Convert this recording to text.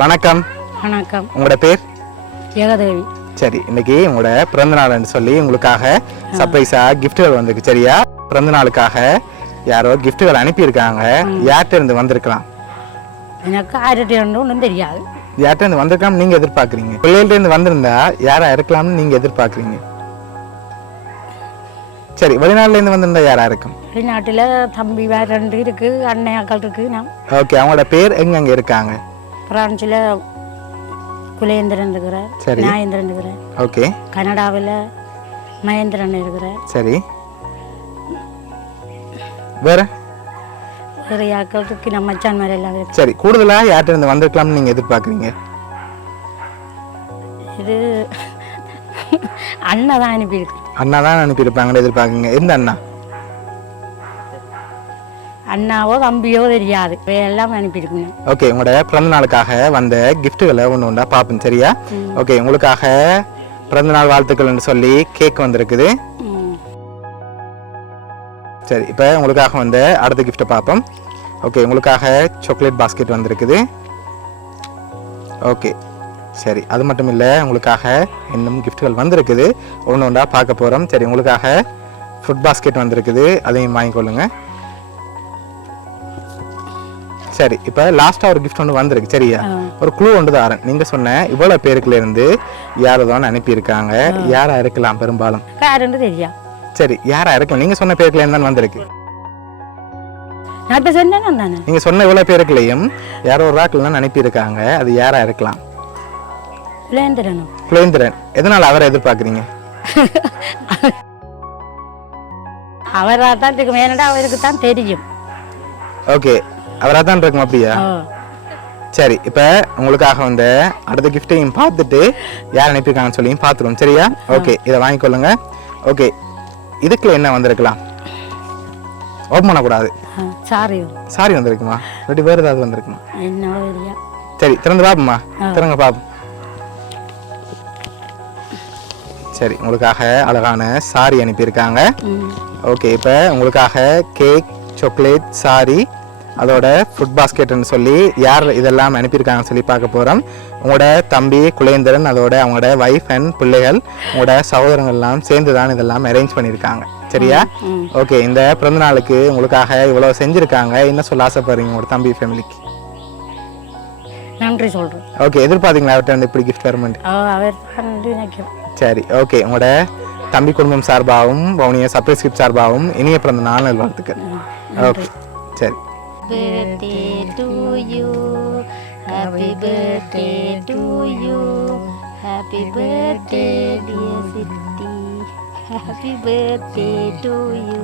வணக்கம். வணக்கம். உங்களோட பேர்? ஜெகதேவி. சரி, இன்னைக்கு உங்களோட பிறந்த நாள்னு சொல்லி உங்களுக்காக சர்ப்ரைஸா கிஃப்ட்கள் வந்திருக்கு. சரியா? பிறந்த நாளுக்காக யாரோ கிஃப்ட்கள் அனுப்பியிருக்காங்க. யார்கிட்ட இருந்து வந்திருக்கலாம்? எனக்கு ஆயிரத்தி ஒன்றும் தெரியாது. யார்கிட்ட இருந்து வந்திருக்கலாம் நீங்க எதிர்பார்க்குறீங்க? பிள்ளைகிட்ட இருந்து வந்திருந்தா யாரா இருக்கலாம்னு நீங்க எதிர்பார்க்குறீங்க? சரி, வெளிநாட்டுல இருந்து வந்திருந்தா யாரா இருக்கும்? வெளிநாட்டில் தம்பி வேற 2 இருக்கு, அண்ணையாக்கள் இருக்கு. நான் ஓகே, அவங்களோட பேர் எங்க இருக்காங்க? பிரான்சில் குலேந்திரன் இருக்கிறார். சரி. நாயேந்திரன் இருக்கிறார். ஓகே. கனடாவில் மகேந்திரன் இருக்கிறார். சரி, வேற வேறு யாக்கள் இருக்கு, நம்ம மச்சான் மாதிரி எல்லாம் இருக்கு. சரி, கூடுதலா யார்கிட்ட இருந்து வந்திருக்கலாம்னு நீங்க எதிர்பார்க்குறீங்க? இது அண்ணா தான் அனுப்பியிருக்கு. அண்ணா தான் அனுப்பியிருப்பாங்கன்னு எதிர்பார்க்குங்க. எந்த அண்ணா? அண்ணாவோ தம்பியோ தெரியாது, எல்லாம் அனுப்பியிருக்குங்க. ஓகே, உங்களோட பிறந்த நாளுக்காக வந்த கிஃப்ட்டுகளை ஒன்று ஒன்றா பார்ப்போம். சரியா? ஓகே, உங்களுக்காக பிறந்த நாள் வாழ்த்துக்கள்னு சொல்லி கேக் வந்திருக்குது. சரி, இப்போ உங்களுக்காக வந்து அடுத்த கிஃப்ட்டை பார்ப்போம். ஓகே, உங்களுக்காக சாக்லேட் பாஸ்கெட் வந்திருக்குது. ஓகே, சரி, அது மட்டும் இல்லை, உங்களுக்காக இன்னும் கிஃப்ட்டுகள் வந்திருக்குது. ஒன்று ஒன்றா பார்க்க போகிறோம். சரி, உங்களுக்காக ஃபுட் பாஸ்கெட் வந்திருக்குது, அதையும் வாங்கிக்கொள்ளுங்க. சரி, இப்போ லாஸ்ட்டாக ஒரு கிஃப்ட் ஒன்று வந்திருக்கு. சரியா? ஒரு க்ளூ ஒன்று தான். நீங்கள் சொன்ன இவ்வளோ பேருக்குல இருந்து யாரதான் அனுப்பியிருக்காங்க. யாரா இருக்கலாம்? பெரும்பாலும் தெரியா. சரி, யாரா இருக்கலாம்? நீங்கள் சொன்ன பேருக்குல இருந்து தான் வந்திருக்கு. நீங்கள் சொன்ன இவ்வளோ பேருக்குலையும் யாரோ ஒரு ராக்கில் தான் அனுப்பியிருக்காங்க. அது யாரா இருக்கலாம்? குலேந்திரன். எதனால அவரை எதிர்பார்க்குறீங்க? அவரா தான் இருக்கும், ஏன்னா அவருக்கு தான் தெரியும். ஓகே, அவராக தான் இருக்கும். அப்படியா? சரி, இப்போ உங்களுக்காக வந்து அடுத்த கிஃப்டையும் பார்த்துட்டு யார் அனுப்பியிருக்காங்கன்னு சொல்லியும் பார்த்துருவோம். சரியா? ஓகே, இதை வாங்கிக்கொள்ளுங்க. ஓகே, இதுக்குள்ள என்ன வந்திருக்கலாம்? ஓப்பன் பண்ணக்கூடாது. சாரி வந்திருக்குமா? இல்லாட்டி வேறு ஏதாவது வந்திருக்குமா? சரி, திறந்து பார்ப்போம்மா. திறங்க பார்ப்போம். சரி, உங்களுக்காக அழகான சாரி அனுப்பியிருக்காங்க. ஓகே, இப்போ உங்களுக்காக கேக், சாக்லேட், சாரி, அதோட ஃபுட் பாஸ்கெட்னு சொல்லி யார் இதெல்லாம் அனுப்பியிருக்காங்கன்னு சொல்லி பார்க்க போகிறோம். உங்களோட தம்பி குலேந்திரன், அதோட அவங்களோட ஒய்ஃப் அண்ட் பிள்ளைகள், உங்களோட சகோதரங்கள்லாம் சேர்ந்து தான் இதெல்லாம் அரேஞ்ச் பண்ணியிருக்காங்க. சரியா? ஓகே, இந்த பிறந்த நாளுக்கு உங்களுக்காக இவ்வளோ செஞ்சுருக்காங்க. என்ன சொல்ல ஆசைப்படுறீங்க உங்களோட தம்பி ஃபேமிலிக்கு? நன்றி சொல்கிறேன். ஓகே, எதிர்பார்த்தீங்களா அவர்கிட்ட வந்து இப்படி கிஃப்ட் வருமெண்ட்? சரி, ஓகே, உங்களோட தம்பி குடும்பம் சார்பாகவும் வவுனியா சர்ப்ரைஸ் கிஃப்ட் சார்பாகவும் இனிய பிறந்த நாள் நல்வாழ்த்துக்கள். ஓகே, சரி. Birthday to you, happy birthday to you, happy birthday dear Siti, happy birthday to you.